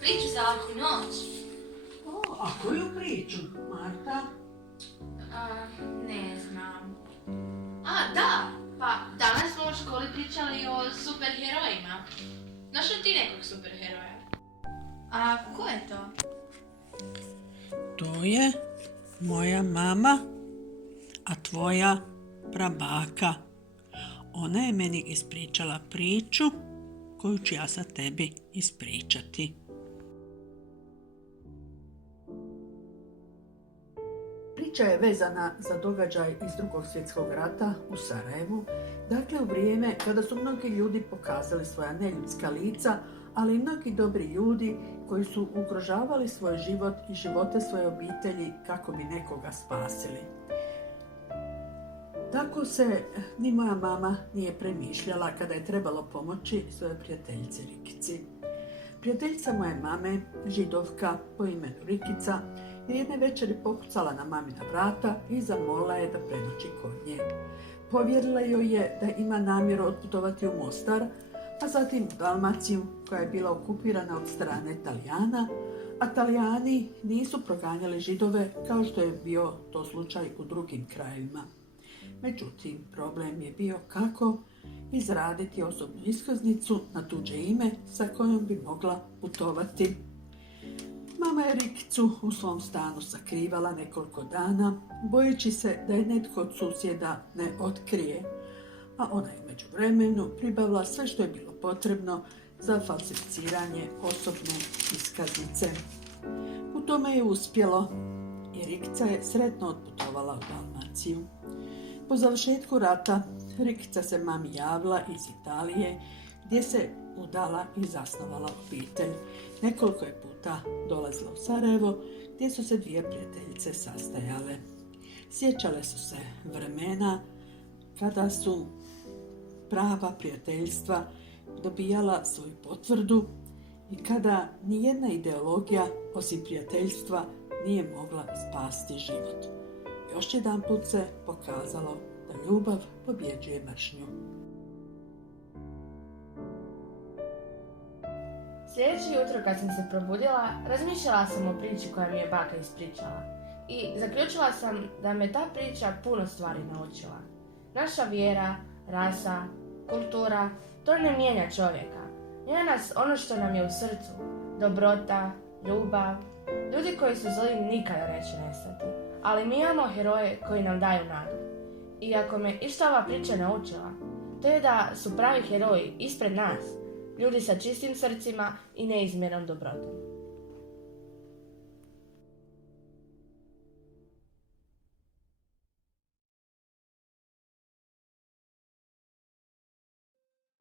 priču za laku noć. A koju priču, Marta? Ne znam. Da, pa danas smo u školi pričali o superherojima. Našao ti nekog superheroja? A ko je to? To je moja mama, a tvoja prabaka. Ona je meni ispričala priču koju ću ja sad tebi ispričati. Priča je vezana za događaj iz Drugog svjetskog rata u Sarajevu, dakle u vrijeme kada su mnogi ljudi pokazali svoja neljudska lica, ali i mnogi dobri ljudi koji su ugrožavali svoj život i živote svoje obitelji kako bi nekoga spasili. Tako se ni moja mama nije premišljala kada je trebalo pomoći svojoj prijateljici Rikici. Prijateljica moje mame, Židovka po imenu Rikica, je jedne večeri pokucala na mamina vrata i zamolila je da prenoći kod nje. Povjerila joj je da ima namjeru otputovati u Mostar, a zatim u Dalmaciju koja je bila okupirana od strane Talijana, a Talijani nisu proganjali Židove kao što je bio to slučaj u drugim krajevima. Međutim, problem je bio kako izraditi osobnu iskaznicu na tuđe ime sa kojom bi mogla putovati. Mama je Rikicu u svom stanu sakrivala nekoliko dana, bojeći se da je netko od susjeda ne otkrije, a ona je u međuvremenu pribavila sve što je bilo potrebno za falsificiranje osobne iskaznice. U tome je uspjelo i Rikica je sretno otputovala u Dalmaciju. Po završetku rata Rikica se mami javila iz Italije gdje se udala i zasnovala obitelj. Nekoliko je puta dolazila u Sarajevo gdje su se dvije prijateljice sastajale. Sjećale su se vremena kada su prava prijateljstva dobijala svoju potvrdu i kada nijedna ideologija osim prijateljstva nije mogla spasiti život. Još jedanput se pokazalo da ljubav pobjeđuje mržnju. Sljedeće jutro kad sam se probudila, razmišljala sam o priči koja mi je baka ispričala. I zaključila sam da me ta priča puno stvari naučila. Naša vjera, rasa, kultura, to ne mijenja čovjeka. Mijenja nas ono što nam je u srcu. Dobrota, ljubav. Ljudi koji su zli nikada neće nestati. Ali mi imamo heroje koji nam daju nadu. I ako me išta ova priča naučila, to je da su pravi heroji ispred nas. Ljudi sa čistim srcima i neizmjernom dobrotom.